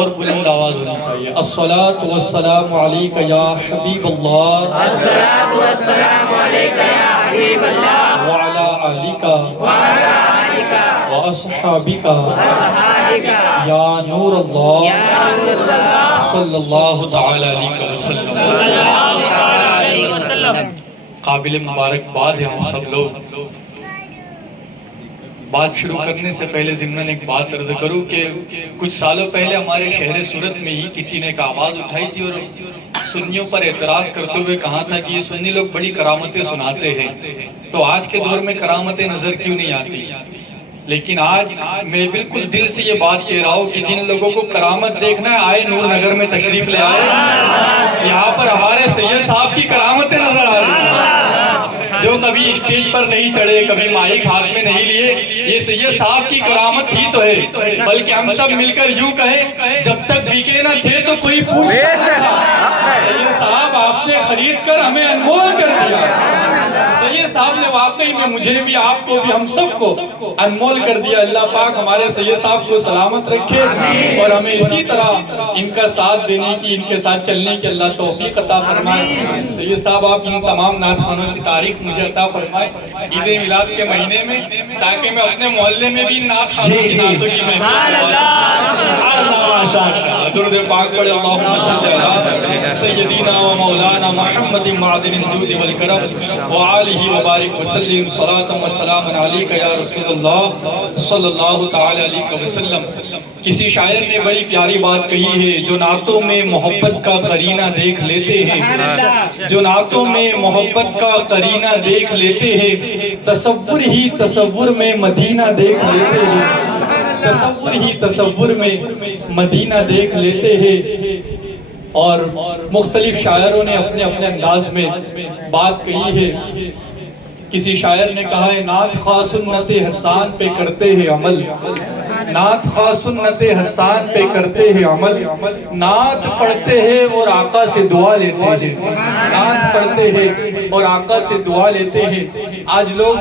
اور بلند آواز ہونی چاہیے. الصلاۃ والسلام علیک یا حبیب اللہ، الصلاۃ والسلام علیک یا حبیب اللہ، وعلی آلک وعلی آلک واصحابک واصحابک یا نور اللہ یا نور اللہ صلی اللہ تعالی علیہ وسلم. صلی اللہ تعالی علیہ وسلم. قابل مبارکباد ہے ہم سب لوگ. بات شروع کرنے سے پہلے ضمن ایک بات عرض کروں کہ کچھ سالوں پہلے ہمارے شہر سورت میں ہی کسی نے ایک آواز اٹھائی تھی اور سنیوں پر اعتراض کرتے ہوئے کہا تھا کہ یہ سنی لوگ بڑی کرامتیں سناتے ہیں، تو آج کے دور میں کرامتیں نظر کیوں نہیں آتی؟ لیکن آج میں بالکل دل سے یہ بات کہہ رہا ہوں کہ جن لوگوں کو کرامت دیکھنا ہے آئے نور نگر میں تشریف لے آئے. یہاں پر ہمارے سید صاحب کی کرامتیں نظر آ رہی ہیں، جو کبھی اسٹیج پر نہیں چڑھے، کبھی مائک ہاتھ میں نہیں لیے. یہ سید صاحب کی کرامت ہی تو ہے. بلکہ ہم سب مل کر یوں کہیں، جب تک بیکے نہ تھے تو کوئی پوچھتا تھا، سید صاحب آپ نے خرید کر ہمیں انمول کر دیا. سید صاحب نے واقعی میں مجھے بھی، آپ کو بھی، ہم سب کو انمول کر دیا. اللہ پاک ہمارے سید صاحب کو سلامت رکھے اور ہمیں اسی طرح ان کا ساتھ دینے کی، ان کے ساتھ چلنے کی اللہ توفیق عطا فرمائے. سید صاحب آپ ان تمام نعت خوانوں کی تاریخ مجھے عطا فرمائے عید میلاد کے مہینے میں، تاکہ میں اپنے محلے میں بھی ان نعت خوانوں کی نعتوں کی محفل درود پاک پڑھے. اللہم صلی علی سیدنا و مولانا محمد معدن الجود والکرم وآلہ وبارک وسلم. صلاۃ و سلام علیک یا رسول اللہ صلی اللہ تعالی علیہ وسلم. کسی شاعر نے بڑی پیاری بات کہی ہے، جو نعتوں میں محبت کا قرینہ دیکھ لیتے ہیں، جو نعتوں میں محبت کا قرینہ دیکھ لیتے ہیں، تصور ہی تصور میں مدینہ دیکھ لیتے ہیں، تصور ہی تصور میں مدینہ دیکھ لیتے ہیں. اور مختلف شاعروں نے اپنے اپنے انداز میں بات کہی ہے. کسی شاعر نے کہا ہے، نعت خواہ سنت حسان پہ کرتے ہیں عمل، نعت خواہ سنت حسان پہ کرتے ہیں عمل، نعت پڑھتے ہیں اور آقا سے دعا لیتے ہیں، نعت پڑھتے ہیں اور آقا سے دعا لیتے ہیں. آج لوگ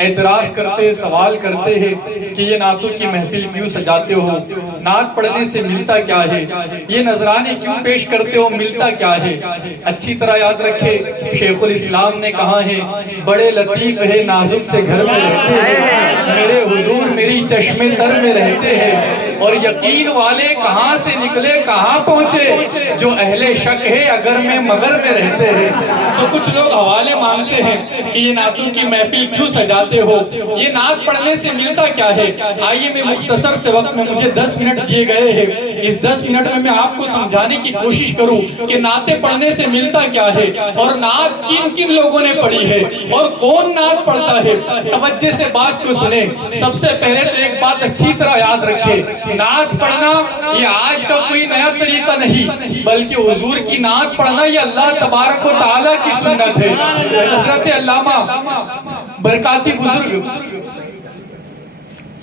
اعتراض کرتے ہیں، سوال کرتے ہیں کہ یہ نعتوں کی محفل کیوں سجاتے ہو، نعت پڑھنے سے ملتا کیا ہے، یہ نذرانے کیوں پیش کرتے ہو، ملتا کیا ہے؟ اچھی طرح یاد رکھے، شیخ الاسلام نے کہا ہے، بڑے لطیف ہے نازک سے گھر میں رہتے ہیں، میرے حضور میری چشمے تر میں رہتے ہیں. اور یقین والے کہاں سے نکلے کہاں پہنچے، جو اہل شک ہے اگر میں مگر میں رہتے ہیں. تو کچھ لوگ حوالے مانگتے ہیں کہ یہ نعتوں کی محفل کیوں سجاتے ہو، یہ نعت پڑھنے سے ملتا کیا ہے. آئیے میں مختصر سے وقت میں، مجھے 10 منٹ دیے گئے ہیں، اس 10 منٹ میں آپ کو سمجھانے کی کوشش کروں کہ نعتیں پڑھنے سے ملتا کیا ہے، اور نعت کن کن لوگوں نے پڑھی ہے اور کون نعت پڑھتا ہے. توجہ سے بات کو سنیں. سب سے پہلے تو ایک بات اچھی طرح یاد رکھے، نعت پڑھنا یہ آج کا کوئی نیا طریقہ نہیں، بلکہ حضور کی نعت پڑھنا یہ اللہ تبارک و تعالیٰ کی سنت ہے. حضرت علامہ برکاتی بزرگ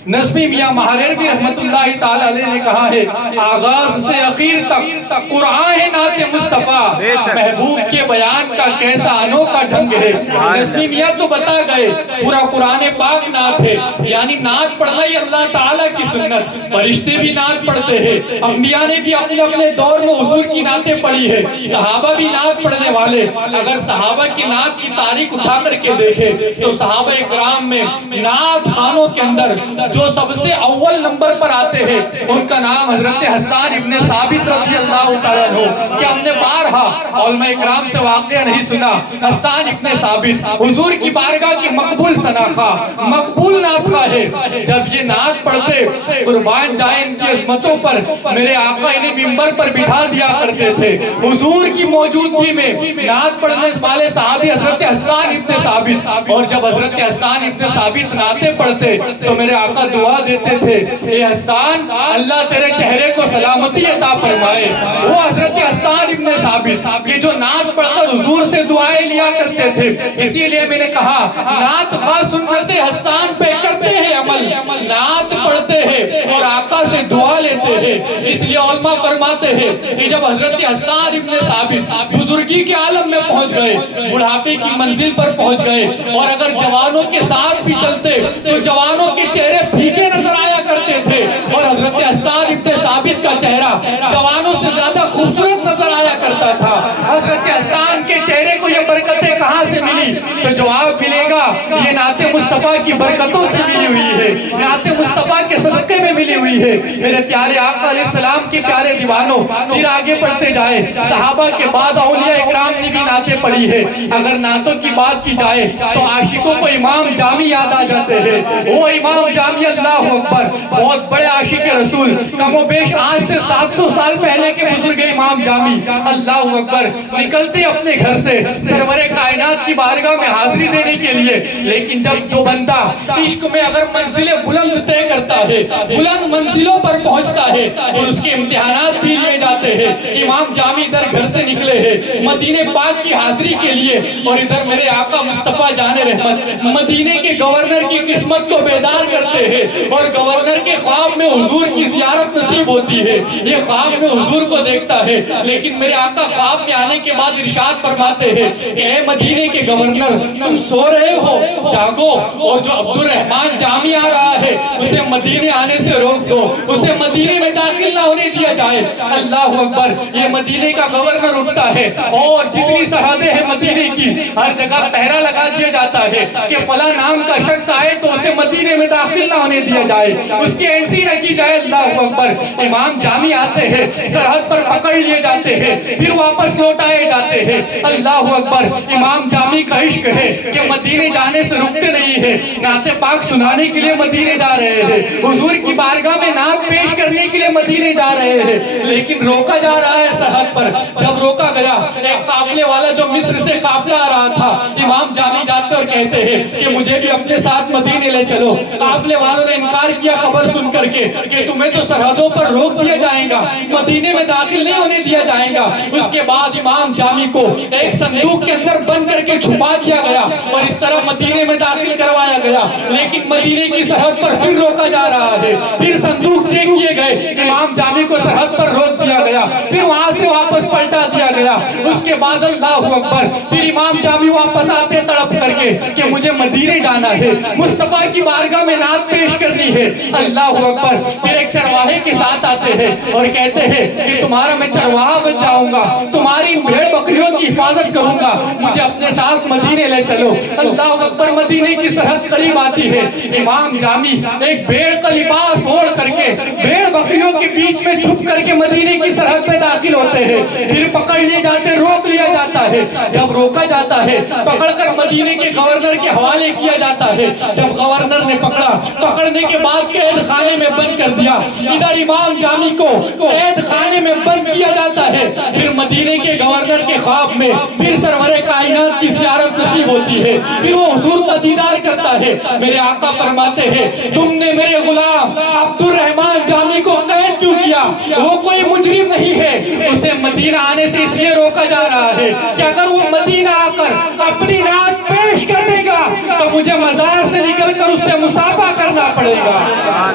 نظمی میاں مہاریروی رحمت اللہ تعالیٰ علیہ نے کہا ہے، آغاز سے اخیر تک قرآن ہے نعت مصطفیٰ، محبوب کے بیان کا کیسا انوکھا ڈھنگ ہے. نظمی میاں تو بتا گئے پورا قرآن پاک نعت ہے، یعنی نعت پڑھنا یہ اللہ تعالیٰ کی سنت. فرشتے بھی نعت پڑھتے ہیں، انبیاء نے بھی اپنے اپنے دور میں حضور کی نعتیں پڑھی ہے، صحابہ بھی نعت پڑھنے والے. اگر صحابہ کی نعت کی تاریخ اٹھا کر کے دیکھے تو صحابہ اکرام میں نعت خانوں کے اندر جو سب سے اول نمبر پر آتے ہیں ان کا نام حضرت حسان ابن ثابت رضی اللہ تعالیٰ عنہ. کہ ہم نے بارہا علماء اکرام سے واقعہ نہیں سنا، حسان ابن ثابت حضور کی بارگاہ کی مقبول سناخواہ، مقبول نعت خواہ ہے. جب یہ نعت پڑھتے قربان جائیں ان کی عظمتوں پر، میرے آقا انہیں منبر پر بٹھا دیا کرتے تھے. حضور کی موجودگی میں نعت پڑھنے والے صحابی حضرت حسان ابن ثابت، اور جب حضرت حسان ابن ثابت نعتیں پڑھتے تو میرے آقا دعا دیتے تھے، اے حسان اللہ تیرے چہرے کو سلامتی عطا فرمائے. وہ حضرت حسان ابن ثابت کہ جو نعت پڑھ کر حضور سے دعائیں لیا کرتے تھے. اسی لیے میں نے کہا نعت خواہ سنت حسان پہ کرتے ہیں عمل، نعت پڑھتے ہیں اور آقا سے دعا لیتے ہیں. اس لیے علماء فرماتے ہیں کہ جب حضرت حسان ابن ثابت بزرگی کے عالم میں پہنچ گئے، بڑھاپے کی منزل پر پہنچ گئے، اور اگر جوانوں کے ساتھ بھی چلتے تو جوانوں کے چہرے پھیکے نظر آیا کرتے تھے، اور حضرت حسان ابن ثابت ثابت کا چہرہ جوانوں سے زیادہ خوبصورت نظر آیا کرتا تھا۔ حضرت حسان کے چہرے کو یہ برکتیں کہاں سے ملی؟ تو جواب ملے گا یہ نعت مصطفیٰ کی برکتوں سے ملی ہوئی ہے، نعت مصطفیٰ کے صدقے میں ملی ہوئی ہے۔ میرے پیارے آقا علیہ السلام کے پیارے دیوانوں، پھر آگے پڑھتے جائیں، صحابہ کے بعد اولیاء اکرام نے بھی نعتیں پڑھی ہے۔ اگر نعتوں کی بات کی جائے تو عاشقوں کو امام جامی یاد آ جاتے ہیں۔ وہ امام جامی، اللہ اکبر، بہت بڑے عاشق رسول، کم و بیش آج سے 700 سال پہلے کے بزرگ امام جامی، اللہ اکبر، نکلتے اپنے گھر سے سرور کائنات کی بارگاہ میں حاضری دینے کے لیے۔ لیکن جب جو بندہ عشق میں اگر منزلیں بلند طے کرتا ہے، بلند منزلوں پر پہنچتا ہے، اور اس کے امتحانات بھی لیے جاتے ہیں۔ امام جامی ادھر گھر سے نکلے ہیں مدینے پاک کی حاضری کے لیے، اور ادھر میرے آقا مصطفیٰ جان رحمت مدینے کے گورنر کی قسمت کو بیدار کرتے ہیں، اور گورنر کے خواب میں حضور کی زیارت نصیب ہوتی ہے۔ یہ خواب میں حضور کو دیکھتا ہے، لیکن میرے آقا خواب میں آنے کے بعد ارشاد فرماتے ہیں کہ اے مدینے کے گورنر، تم سو رہے ہو، جاگو، اور جو عبد الرحمن جامی آ رہا ہے اسے مدینے آنے سے روک دو، اسے مدینے میں داخل نہ ہونے دیا جائے۔ اللہ اکبر، یہ مدینے کا گورنر اٹھتا ہے، اور جتنی سرحدیں ہیں مدینے کی ہر جگہ پہرا لگا دیا جاتا ہے کہ فلاں نام کا شخص آئے تو اسے مدینے میں داخل نہ ہونے دیا جائے، اس کی انٹری نہ کی جائے۔ اللہ اکبر، امام جامی آتے ہیں، سرحد پر پکڑ لیے جاتے ہیں، پھر واپس لوٹائے جاتے ہیں۔ اللہ اکبر، امام جامی کا عشق ہے کہ مدینے جانے سے رکتے نہیں ہیں، نعت پاک سنانے کے لیے مدینے جا رہے ہیں، حضور کی بارگاہ میں نعت پیش کرنے کے لیے مدینے جا رہے ہیں، لیکن روکا جا رہا ہے سرحد پر۔ جب روکا گیا، ایک قافلے والا جو مصر سے قافلہ آ رہا تھا، امام جامی جاتے اور کہتے ہیں کہ مجھے بھی اپنے ساتھ مدینے لے چلو۔ قافلے والوں نے انکار کیا خبر سن کر کے کہ تمہیں تو سرحدوں پر روک دیا جائے گا، مدینے میں داخل نہیں ہونے دیا جائے گا۔ اس کے بعد امام جامی کو ایک صندوق کے اندر بند کر کے چھپا دیا گیا، اور اس طرح مدینے میں داخل کروایا گیا، لیکن مدینے کی سرحد پر پھر روکا جا رہا ہے۔ پھر صندوق چیک کیے گئے، امام جامی کو سرحد پر روک دیا گیا، پھر وہاں سے واپس پلٹا دیا گیا۔ اس کے بعد اللہ اکبر، پھر امام جامی واپس آتے تڑپ کر کے کہ مجھے مدینے جانا ہے، مصطفیٰ کی بارگاہ میں نعت پیش کرنی ہے۔ اللہ اکبر، پھر ایک چرواہے کے ساتھ آتے ہیں اور کہتے ہیں کہ تمہارا میں چرواہا بن جاؤں گا، تمہاری بھیڑ بکریوں کی حفاظت کروں گا، مجھے اپنے ساتھ مدینے لے چلو۔ اللہ اکبر، مدینے کی سرحد قریب آتی ہے، امام جامی ایک بھیڑ کا لباس اوڑھ کر کے بھیڑ بکریوں کے بیچ میں چھپ کر کے مدینے کی سرحد میں داخل ہوتے ہیں، پھر پکڑ لیے جاتے، روک لیا جاتا ہے۔ جب روکا جاتا ہے، پکڑ کر مدینے کے گورنر کے حوالے کیا جاتا ہے۔ جب گورنر نے پکڑا، پکڑنے کے بعد قید خانے میں بند کر دیا۔ ادھر امام جامی کو قید خانے میں بند کیا جاتا ہے، پھر مدینے کے گورنر کے خواب میں پھر سرور کائنات کی زیارت نصیب ہوتی ہے، پھر وہ حضور کا دیدار کرتا ہے۔ میرے آقا فرماتے ہیں تم نے میرے غلام عبد الرحمن جامی کو قید کیوں کیا؟ وہ کوئی مجرم نہیں ہے، اسے مدینہ آنے سے اس لیے روکا جا رہا ہے کہ اگر وہ مدینہ آ کر اپنی نعت پیش کر دے گا تو مجھے مزار سے نکل کر اس سے مصافحہ کرنا پڑے گا،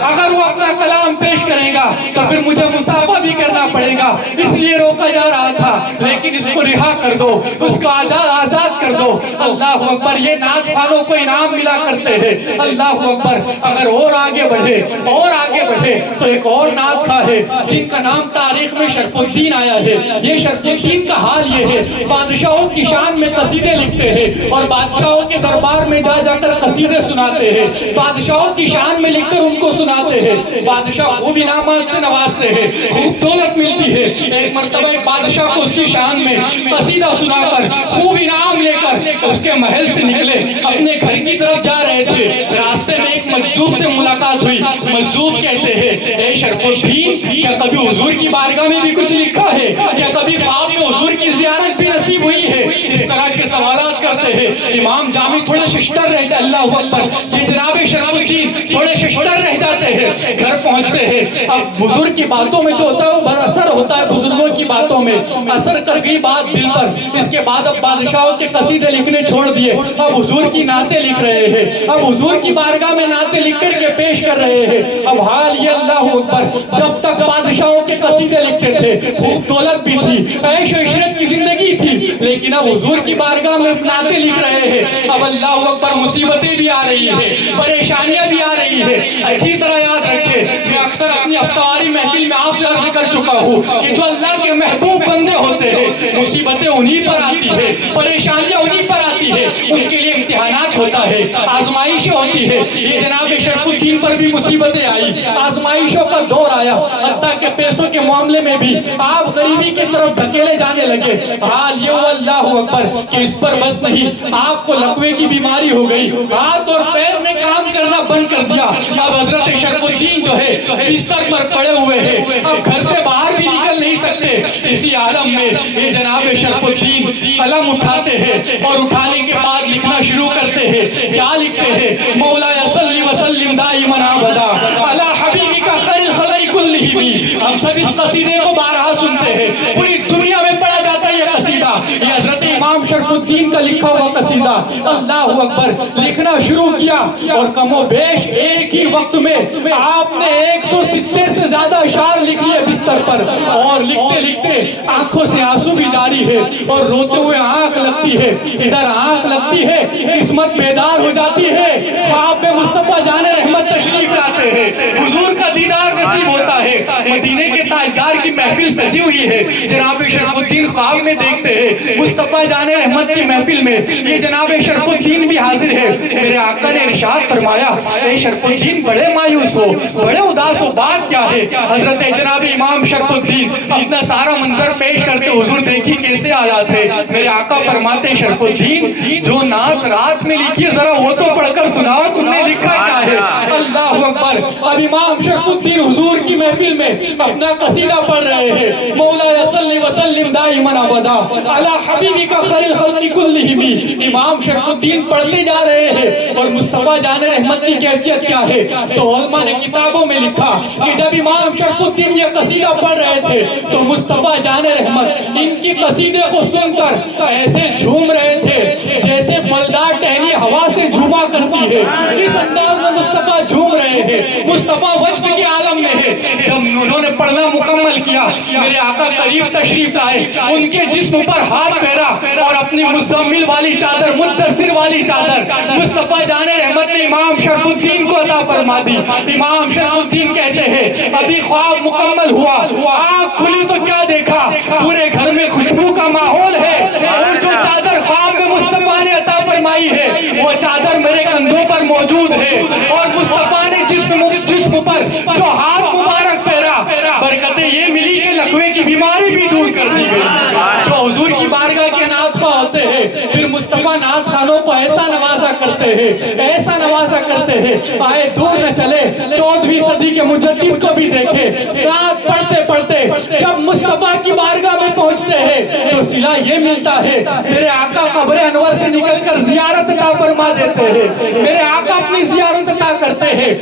اگر وہ اپنا کلام پیش کرے گا تو پھر مجھے مصافحہ بھی کرنا پڑے گا، اس لیے روکا جا رہا تھا، لیکن اس کو رہا کر دو، اس کو آزاد کر دو۔ اللہ اکبر، یہ نعت خوانوں کو انعام ملا کرتے ہیں۔ اللہ اکبر، اگر اور آگے بڑھے تو ایک اور نعت خواہ ہے جن کا نام تاریخ میں شرف الدین آیا ہے۔ یہ شرف الدین کا حال یہ ہے، بادشاہوں کی شان میں قصیدے لکھتے ہیں اور بادشاہوں کے دربار میں جا جا کر قصیدے سناتے ہیں، بادشاہوں کی شان میں لکھ کر ان کو سناتے ہیں، بادشاہ خوب انعامات سے نوازتے ہیں، خوب دولت ملتی ہے۔ ایک مرتبہ ایک بادشاہ کو اس کی شان میں قصیدہ سنا کر خوب انعام لے کر اس کے محل سے نکلے، اپنے گھر کی طرف جا رہے تھے، راستے میں ایک مجذوب سے ملاقات ہوئی۔ مجذوب کہتے ہیں اے شرف الدین، کیا کبھی حضور کی بارگاہ میں بھی کچھ لکھا ہے؟ کیا کبھی خواب میں حضور کی زیارت بھی نصیب ہوئی ہے؟ اس طرح کے سوالات کرتے ہیں۔ امام جامی تھوڑے ششتر رہتے، اللہ اکبر، یہ جناب شرف الدین تھوڑے ششتر رہ جاتے ہیں۔ گھر پہنچتے ہیں، اب بزرگ کی باتوں میں جو ہوتا ہے وہ بڑا اثر ہوتا ہے، بزرگوں کی باتوں میں اثر کر گئی بات دل پر۔ اس کے بعد اب بادشاہوں کے قصیدے لکھنے چھوڑ دیے، اب حضور کی نعتیں لکھ رہے ہیں، اب حضور کی بارگاہ میں نعتیں لکھ کر کے پیش کر رہے ہیں۔ اب حال یہ اللہ اکبر، جب تک بادشاہوں کے قصیدے لکھتے تھے خوب دولت بھی تھی، عیش و عشرت کی زندگی تھی، لیکن اب حضور کی بارگاہ میں نعتیں لکھ رہے ہیں. اب اللہ اکبر مصیبتیں بھی آ رہی ہیں, پریشانیاں بھی آ رہی ہیں. اچھی طرح یاد رکھے, میں اکثر اپنی افطاری محفل میں آپ سے عرض کر چکا ہوں کہ جو اللہ کے محبوب بندے ہوتے ہیں مصیبتیں انہی پر آتی ہے, پریشانیاں انہی پر آتی ہے, ان کے لیے امتحانات ہوتا ہے, آزمائشیں ہوتی ہے. یہ جناب شرف الدین پر بھی مصیبتیں آئی, آزمائشوں کا دور آیا, حتیٰ کہ پیسوں کے معاملے میں بھی آپ غریبی کی طرف دھکیلے جانے لگے. حال یہ اللہ اکبر کہ اس پر بس نہیں, آپ کو لقوے کی بیماری ہو گئی, ہاتھ اور پیر نے کام کرنا بند کر دیا. اب حضرت شرف الدین جو ہے بستر پر پڑے ہوئے ہیں, اب گھر سے باہر بھی نکل نہیں سکتے. اسی عالم میں یہ جناب شرف الدین قلم اٹھاتے ہیں اور اٹھانے کے بعد لکھنا شروع کرتے ہیں. کیا لکھتے ہیں؟ مولا صلی وسلم دائما ابدا علی حبیبک خیر الخلق کلہم. ہم سب اس قصیدے کو بارہا سنتے ہیں, پوری دنیا میں پڑھا جاتا ہے یہ قصیدہ. یہ حضرت امام شرف الدین کا لکھا ہوا قصیدہ. اللہ اکبر, لکھنا شروع کیا اور کم و بیش ایک ہی وقت میں آپ نے 170 سے زیادہ اشعار لکھ لیے بستر پر. اور لکھتے لکھتے آنکھوں سے آنسو بھی جاری ہے اور روتے ہوئے آنکھ لگتی ہے, ادھر آنکھ لگتی ہے, قسمت بیدار ہو جاتی ہے. خواب میں مصطفیٰ جان رحمت تشریف لاتے ہیں, حضور کا دیدار نصیب ہوتا ہے. مدینے کے تاجدار کی محفل سجی ہوئی ہے, جناب شرف الدین خواب میں دیکھتے ہیں مصطفیٰ جان رحمت کی محفل میں یہ جناب شرف الدین بھی حاضر ہے. میرے آقا نے ارشاد فرمایا, اے شرف الدین بڑے مایوس ہو, بڑے اداس ہو, بات کیا ہے؟ حضرت جناب امام شرف الدین اپنا سارا منظر پیش کرتے, حضور دیکھی کیسے حالات ہے. میرے آقا فرماتے, شرف الدین جو نعت رات میں لکھی ہے ذرا وہ تو پڑھ کر سناؤ, تم نے لکھا کیا ہے؟ اللہ اکبر. اب امام شرف الدین حضور کی محفل میں اپنا قصیدہ پڑھ رہے ہیں. مولا صلی وسلم دائما ابدا علی حبیبک خیر الخلق کلہم. امام شرف الدین پڑھتے جا رہے ہیں اور مصطفیٰ جان رحمت کی کیفیت کیا ہے تو علماء نے کتابوں میں لکھا کہ جب امام شرف الدین یہ قصیدہ پڑھ رہے تھے تو مصطفیٰ جان رحمت ان کی قصیدے کو سن کر ایسے جھوم رہے تھے جیسے پھلدار ٹہنی ہوا سے جھوما کرتی ہے. اس انداز میں مصطفیٰ جھوم رہے ہیں, مصطفیٰ وجد کے عالم میں ہے. جب انہوں نے پڑھنا مکمل کیا, میرے آقا قریب تشریف لائے, ان کے جسم پر ہاتھ پھیرا اور اپنی مزمل والی چادر, مدثر والی چادر مصطفیٰ جان رحمت نے امام شرف الدین کو عطا فرما دی. امام شرف الدین کہتے ہیں ابھی خواب مکمل ہوا, آنکھ کھلی تو کیا دیکھا, پورے گھر میں خوشبو کا ماحول ہے اور جو چادر خواب میں مصطفیٰ نے عطا فرمائی ہے وہ چادر میرے کندھوں پر موجود ہے. اور مصطفیٰ نے جسم پر جو ہاتھ مبارک پھیرا, برکتیں یہ ملی کہ لقوے کی بیماری بھی دور کر دی گئی. جو حضور کی بارگاہ کے نعت خواہ ہوتے ہیں پھر مصطفیٰ نعت خانوں کو ایسا نوازا کرتے ہیں, ایسا نوازا کرتے ہیں, آئے دور نہ چلے 14ویں صدی کے مجدد کو بھی دیکھے. نعت پڑھتے پڑھتے جب مصطفیٰ کی بارگاہ میں پہنچتے ہیں تو صلہ یہ ملتا ہے, میرے آقا قبر انور سے نکل کر زیارت عطا فرما دیتے ہیں, میرے آقا اپنی زیارت عطا کرتے ہیں.